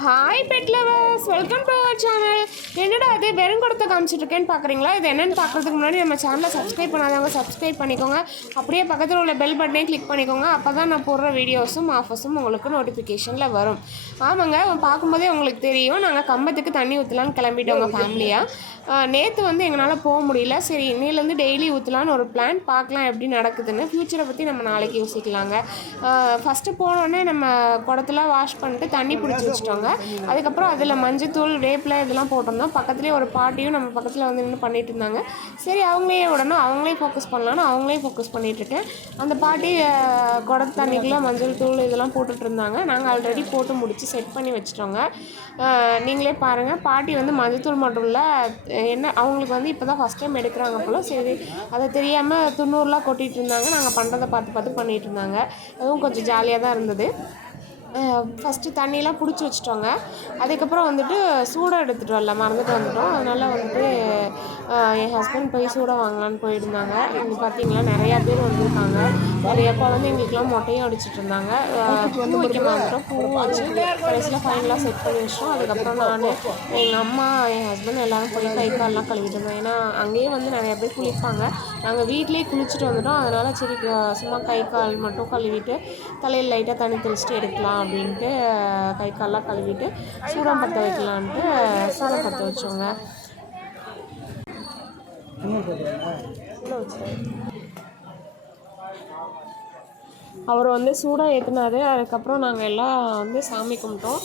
Hi pet lovers welcome to our channel என்னடா அது வெறும் கொடுத்த காமிச்சிட்டு இருக்கேன்னு பார்க்குறீங்களா இது என்னென்னு பார்க்குறதுக்கு முன்னாடி நம்ம சேனலை சப்ஸ்கிரைப் பண்ணாதவங்க சப்ஸ்கிரைப் பண்ணிக்கோங்க. அப்படியே பக்கத்தில் உள்ள பெல் பட்டனே கிளிக் பண்ணிக்கோங்க. அப்போ தான் நான் போடுற வீடியோஸும் ஆஃபர்ஸும் உங்களுக்கு நோட்டிஃபிகேஷனில் வரும். ஆமாங்க பார்க்கும்போதே உங்களுக்கு தெரியும். நாங்கள் கம்பத்துக்கு தண்ணி ஊற்றலான்னு கிளம்பிட்டோங்க ஃபேமிலியாக நேற்று வந்து எங்களால் போக முடியல. சரி இன்னிலேருந்து டெய்லி ஊற்றலான்னு ஒரு பிளான் பார்க்கலாம் எப்படி நடக்குதுன்னு ஃப்யூச்சரை பற்றி நம்ம நாளைக்கு யோசிக்கலாங்க. ஃபஸ்ட்டு போனோடனே நம்ம குடத்துல வாஷ் பண்ணிட்டு தண்ணி பிடிச்சி வச்சிட்டோங்க. அதுக்கப்புறம் அதில் மஞ்சத்தூள் வேப்பில் இதெல்லாம் போட்டோம் இருந்தோம் பக்கத்துலேயே ஒரு பாட்டியும் நம்ம பக்கத்தில் வந்து நின்று பண்ணிட்டு இருந்தாங்க. சரி அவங்களே உடனே அவங்களே ஃபோக்கஸ் பண்ணலான்னு அவங்களே ஃபோக்கஸ் பண்ணிகிட்ருக்கேன் அந்த பாட்டி குடத்து தண்ணிக்குள்ள மஞ்சள் தூள் இதெல்லாம் போட்டுட்டு இருந்தாங்க. நாங்கள் ஆல்ரெடி போட்டு முடித்து செட் பண்ணி வச்சிட்டோங்க. நீங்களே பாருங்கள் பாட்டி வந்து மஞ்சள் தூள் மட்டும் இல்லை என்ன அவங்களுக்கு வந்து இப்போ தான் ஃபஸ்ட் டைம் எடுக்கிறாங்க போல். சரி அதை தெரியாமல் துண்ணூறுலாம் கொட்டிகிட்டு இருந்தாங்க. நாங்கள் பண்ணுறதை பார்த்து பார்த்து பண்ணிகிட்டு இருந்தாங்க. அதுவும் கொஞ்சம் ஜாலியாக தான் இருந்தது. ஃபஸ்ட்டு தண்ணியெலாம் பிடிச்சி வச்சிட்டோங்க. அதுக்கப்புறம் வந்துட்டு சூடை எடுத்துகிட்டு வரல மறந்துட்டு வந்துட்டோம். அதனால் வந்துட்டு என் ஹஸ்பண்ட் போய் சூடை வாங்கலான்னு போயிருந்தாங்க. இங்கே பார்த்தீங்கன்னா நிறையா பேர் வந்திருக்காங்க. வந்து எங்களுக்குலாம் மொட்டையும் அடிச்சிட்டு இருந்தாங்க. பூ வைக்க மறந்துட்டோம் பூவும் வச்சு கடைசியில் ஃபைனலாக செட் பண்ணி வச்சிட்டோம். அதுக்கப்புறம் நான் எங்கள் அம்மா என் ஹஸ்பண்ட் எல்லாரும் போய் கை கால்லாம் கழுவிட்டு இருந்தோம். ஏன்னா அங்கேயே வந்து நிறைய பேர் குளிப்பாங்க. நாங்கள் வீட்டிலேயே குளிச்சுட்டு வந்துட்டோம். அதனால் சரி சும்மா கை கால் மட்டும் கழுவிட்டு தலையில் லைட்டாக தண்ணி தெளிச்சிட்டு எடுக்கலாம் அப்படின்ட்டு கை கால்லாம் கழுவிட்டு சூடம் பற்ற வைக்கலான்ட்டு சூடம் பற்ற வச்சோங்க. அவர் வந்து சூடாக ஏற்றினாரு அதுக்கப்புறம் நாங்கள் எல்லாம் வந்து சாமி கும்பிட்டோம்.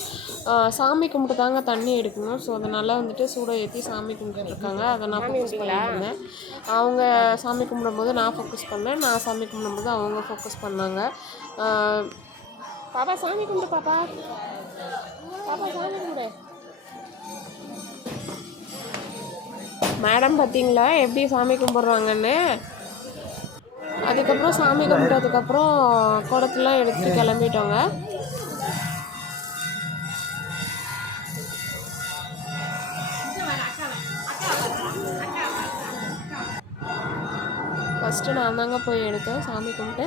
சாமி கும்பிட்டு தாங்க தண்ணி எடுக்கணும். ஸோ அதனால் வந்துட்டு சூடாக ஏற்றி சாமி கும்பிட்டுட்டு இருக்காங்க. அதை நான் ஃபோக்கஸ் பண்ணியிருந்தேன் அவங்க சாமி கும்பிடும்போது நான் ஃபோக்கஸ் பண்ணேன். நான் சாமி கும்பிடும்போது அவங்க ஃபோக்கஸ் பண்ணாங்க. பாப்பா சாமி கும்பிடு பாப்பா. பாப்பா சாமி கும்பிடு. மேடம் பார்த்தீங்களா எப்படி சாமி கும்பிட்றாங்கன்னு? அதுக்கப்புறம் சாமி கும்பிட்டதுக்கப்புறம் குடத்துலாம் எடுத்துட்டு கிளம்பிட்டோங்க. ஃபஸ்ட்டு நான் தாங்க போய் எடுத்தேன் சாமி கும்பிட்டு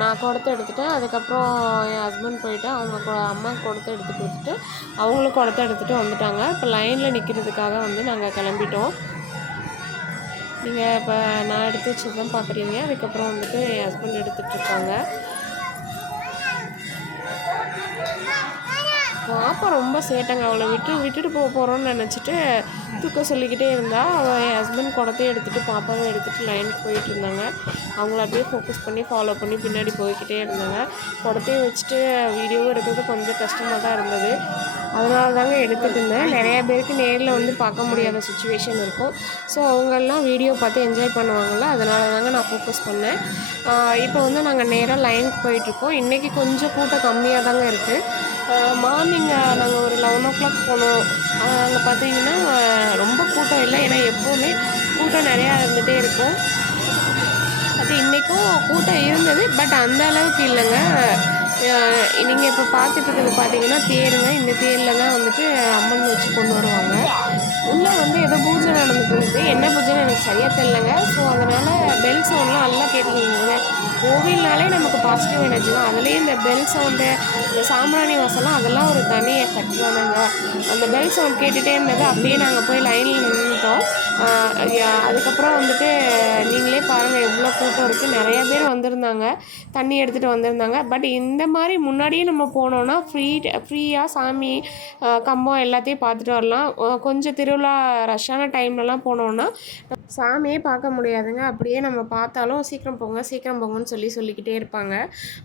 நான் குடத்தை எடுத்துட்டேன். அதுக்கப்புறம் என் ஹஸ்பண்ட் போயிட்டு அவங்க அம்மா குடத்தை எடுத்து கொடுத்துட்டு அவங்களும் குடத்தை எடுத்துகிட்டு வந்துட்டாங்க. இப்போ லைனில் நிற்கிறதுக்காக வந்து நாங்கள் கிளம்பிட்டோம். நீங்கள் இப்போ நான் எடுத்து வச்சு தான் பார்க்குறீங்க அதுக்கப்புறம் வந்துட்டு என் ஹஸ்பண்ட் எடுத்துகிட்ருக்காங்க பாப்பா ரொம்ப சேட்டங்க. அவளை விட்டு விட்டுட்டு போக போகிறோன்னு நினச்சிட்டு தூக்க சொல்லிக்கிட்டே இருந்தா. அவள் என் ஹஸ்பண்ட் குடத்தையும் எடுத்துகிட்டு பாப்பாவும் எடுத்துகிட்டு லைனுக்கு போயிட்டு இருந்தாங்க. அவங்கள அப்படியே ஃபோக்கஸ் பண்ணி ஃபாலோ பண்ணி பின்னாடி போய்க்கிட்டே இருந்தாங்க. குடத்தையும் வச்சுட்டு வீடியோவும் எடுக்கிறது கொஞ்சம் கஷ்டமாக தான் இருந்தது. அதனால தாங்க எடுத்துகிட்டு இருந்தேன். நிறைய பேருக்கு நேரில் வந்து பார்க்க முடியாத சுச்சுவேஷன் இருக்கும். ஸோ அவங்கெல்லாம் வீடியோ பார்த்து என்ஜாய் பண்ணுவாங்கள்ல அதனால தாங்க நான் ஃபோக்கஸ் பண்ணேன். இப்போ வந்து நாங்கள் நேராக லைனுக்கு போயிட்டுருக்கோம் இன்றைக்கி கொஞ்சம் கூட்டம் கம்மியாக தாங்க இருக்குது மார்னிங் நாங்கள் ஒரு லெவன் ஓ கிளாக் போனோம் அங்கே பார்த்தீங்கன்னா ரொம்ப கூட்டம் இல்லை. ஏன்னா எப்போவுமே கூட்டம் நிறையா இருந்துகிட்டே இருக்கும். அது இன்றைக்கும் கூட்டம் இருந்தது பட் அந்த அளவுக்கு இல்லைங்க. நீங்கள் இப்போ பார்த்துட்டு இருக்கிறது பார்த்தீங்கன்னா தேருங்க. இந்த தேரில் தான் வந்துட்டு அம்மன் வச்சு கொண்டு வருவாங்க. உள்ளே வந்து ஏதோ பூஜை நடந்துட்டு இருந்தது. என்ன பூஜைன்னு எனக்கு சரியாக தெரிலங்க ஸோ அதனால் பெல் சவுண்ட்லாம் நல்லா கேட்டுக்கிங்க கோவில்னாலே நமக்கு பாசிட்டிவ் எனர்ஜி தான். அதுலேயும் இந்த பெல் சவுண்டு இந்த சாம்பிராணி வாசலாம் அதெல்லாம் ஒரு தனி எஃபெக்ட் தானுங்க. அந்த பெல் சவுண்ட் கேட்டுகிட்டே இருந்தது அப்படியே நாங்கள் போய் லைனில் நின்றுட்டோம் அதுக்கப்புறம் வந்துட்டு நீங்களே பாருங்கள் எவ்வளோ கூட்டம் இருக்குது நிறைய பேர் வந்திருந்தாங்க. தண்ணி எடுத்துகிட்டு வந்திருந்தாங்க. பட் இந்த மாதிரி முன்னாடியே நம்ம போனோன்னா ஃப்ரீ ஃப்ரீயாக சாமி கம்பம் எல்லாத்தையும் பார்த்துட்டு வரலாம். கொஞ்சம் திருவிழா ரஷ்ஷான டைம்லலாம் போனோன்னா சாமியே பார்க்க முடியாதுங்க. அப்படியே நம்ம பார்த்தாலும் சீக்கிரம் போங்க சீக்கிரம் போங்கன்னு சொல்லி சொல்லிக்கிட்டே இருப்பாங்க.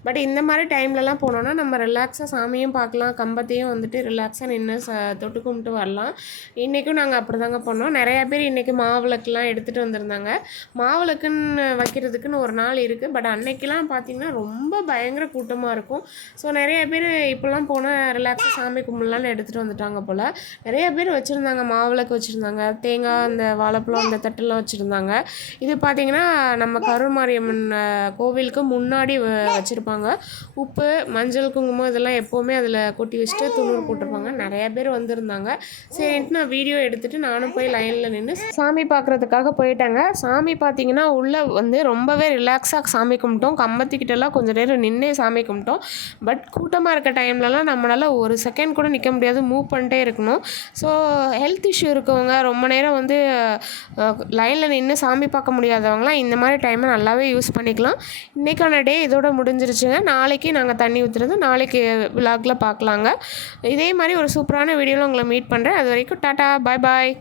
பட் இந்த மாதிரி டைம்லலாம் போனோன்னா நம்ம ரிலாக்ஸாக சாமியும் பார்க்கலாம் கம்பத்தையும் வந்துட்டு ரிலாக்ஸாக நின்று ச தொட்டு கும்பிட்டு வரலாம். இன்றைக்கும் நாங்கள் அப்படி தாங்க பண்ணோம். நிறையா பேர் இன்றைக்கி மாவிளக்குலாம் எடுத்துகிட்டு வந்திருந்தாங்க. மாவிளக்குன்னு வைக்கிறதுக்குன்னு ஒரு நாள் இருக்குது பட் அன்னைக்கெலாம் பார்த்திங்கன்னா ரொம்ப பயங்கர கூட்டமாக இருக்கும். ஸோ நிறைய பேர் இப்போல்லாம் போனால் ரிலாக்ஸாக சாமி கும்பிடலான்னு எடுத்துகிட்டு வந்துட்டாங்க போல். நிறைய பேர் வச்சுருந்தாங்க மாவிளக்கு வச்சுருந்தாங்க. தேங்காய் அந்த வாழைப்பழம் அந்த தட்டில் பொங்கல்லாம் வச்சுருந்தாங்க. இது பார்த்திங்கன்னா நம்ம கருமாரியம்மன் மாரியம்மன் கோவிலுக்கு முன்னாடி வ- வச்சுருப்பாங்க. உப்பு மஞ்சள் குங்குமம் இதெல்லாம் எப்போவுமே அதில் கொட்டி வச்சுட்டு துணூர் போட்டிருப்பாங்க. நிறையா பேர் வந்திருந்தாங்க. சரின்ட்டு நான் வீடியோ எடுத்துகிட்டு நானும் போய் லைனில் நின்று சாமி பார்க்குறதுக்காக போயிட்டேங்க. சாமி பார்த்திங்கன்னா உள்ளே வந்து ரொம்பவே ரிலாக்ஸாக சாமி கும்பிட்டோம். கம்பத்துக்கிட்டலாம் கொஞ்சம் நேரம் நின்றே சாமி கும்பிட்டோம். பட் கூட்டமாக இருக்க டைம்லலாம் நம்மளால் ஒரு செகண்ட் கூட நிற்க முடியாது. மூவ் பண்ணிட்டே இருக்கணும். ஸோ ஹெல்த் இஷ்யூ இருக்கவங்க ரொம்ப நேரம் வந்து லைனில் நின்று சாமி பார்க்க முடியாதவங்களாம் இந்த மாதிரி டைமை நல்லாவே யூஸ் பண்ணிக்கலாம். இன்றைக்கான டே இதோட முடிஞ்சிருச்சுங்க. நாளைக்கு நாங்கள் தண்ணி ஊற்றுறது நாளைக்கு விலாகில் பார்க்கலாங்க. இதே மாதிரி ஒரு சூப்பரான வீடியோவில் உங்களை மீட் பண்ணுறேன் அது வரைக்கும் டாட்டா பாய் பாய்